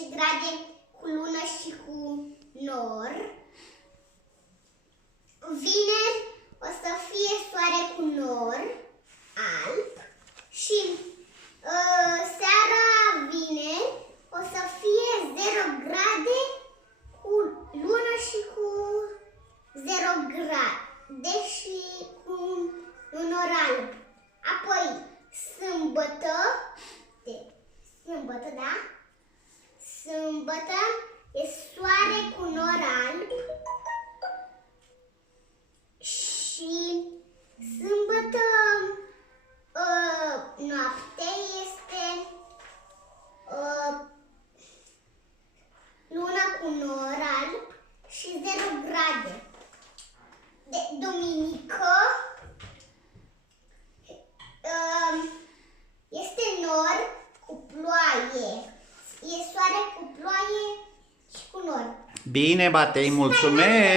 grade cu lună și cu nor. Vineri o să fie soare cu nor alb și seara vineri o să fie 0 grade cu lună și cu 0 grade și cu un nor alb. Apoi sâmbătă, da? Sâmbătă e soare cu nor alb și sâmbătă noapte este luna cu nor alb și 0 grade. De duminică este nor cu ploaie. E soare cu ploaie și cu nor. Bine, Matei, mulțumesc!